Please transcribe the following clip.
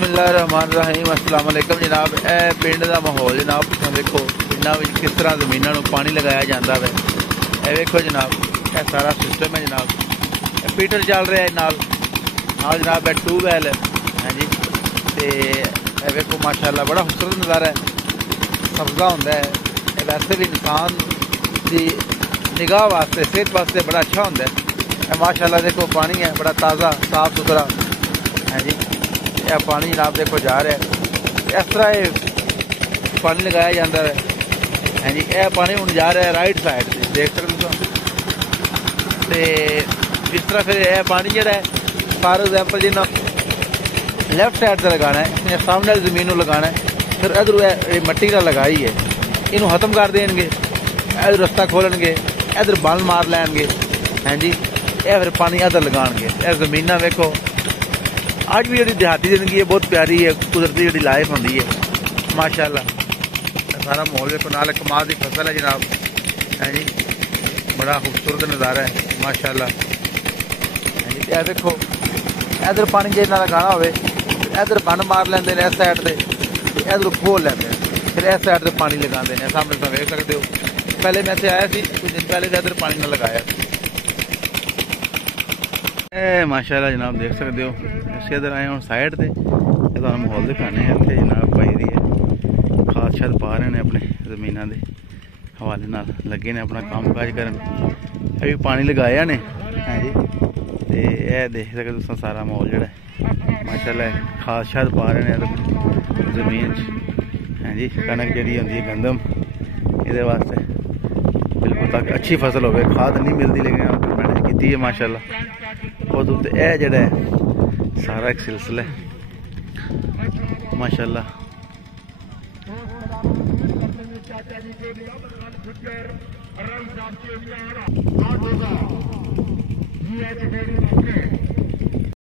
बिस्मिल्लाहिर्रहमानिर्रहीम अस्सलाम वालेकुम जनाब। ए पिंड का माहौल जनाब, देखो पिंडों में किस तरह जमीनों में पानी लगाया जाता है। ए देखो जनाब, यह सारा सिस्टम है जनाब। पीटर चल रहा है नाल जनाब, है ट्यूबवैल है। हाँ जी, तो देखो माशाल्लाह बड़ा खूबसूरत नज़ारा है, सब्जा होंदा है। वैसे भी इंसान की निगाह वास्ते, सेहत वास्ते बड़ा अच्छा होंदा है। माशाल्लाह देखो पानी है बड़ा ताज़ा साफ सुथरा। हाँ जी, यह पानी जनाब देखो जा रहा है, इस तरह पानी लगाया जाता है। हाँ जी, यह पानी हूँ जा रहा है राइट साइड से, देख सकते हो। तो इस तरह फिर यह पानी जोड़ा है, for example Jinnah left side से लगाना है, सामने वाली जमीन लगाना है, फिर इधर मट्टी का लगाई है, इनू खत्म कर देंगे, इधर रस्ता खोलेंगे, इधर बल मार लैनगे। हाँ जी, यह फिर पानी इधर लगाएंगे। यह जमीन वेखो, अज भी जी देहाती जिंदगी है बहुत प्यारी है, कुदरती जी लाइफ होंगी है माशाल्लाह। सारा माहौल देखो, नाल कमाल की फसल है जनाब। है जी, बड़ा खूबसूरत नज़ारा है माशाल्लाह। है जी, यह देखो इधर पानी जे लगाना हो, इधर बंद मार लेंगे इस साइड से, इधर खोल लेंगे, फिर इस साइड से पानी लगाते हैं। सामने तुम देख सकते हो, पहले मैं इतने आया सी कुछ दिन पहले, इधर पानी ना लगाया। माशाल्लाह जनाब देख सकते हो, इस इधर आए हम साइड से, तो माहौल दिखाने इतने जनाब भाई दी खाद शाद पा रहे हैं अपने जमीनों के हवाले नाल, लगे ने अपना काम काज करन। अभी पानी लगाया ने। हाँ जी, तो यह देख सकते हो सारा माहौल जोड़ा है माशाल्लाह, खाद शाद पा रहे हैं जमीन। हाँ जी, कनक जी होंगी है गंदम, ये वास्ते बिल्कुल ताकि अच्छी फसल हो। खाद नहीं मिलती लेकिन मैंने की है माशाल्लाह। और उत्ते यह जड़ा है सारा एक सिलसिला है माशाल्लाह।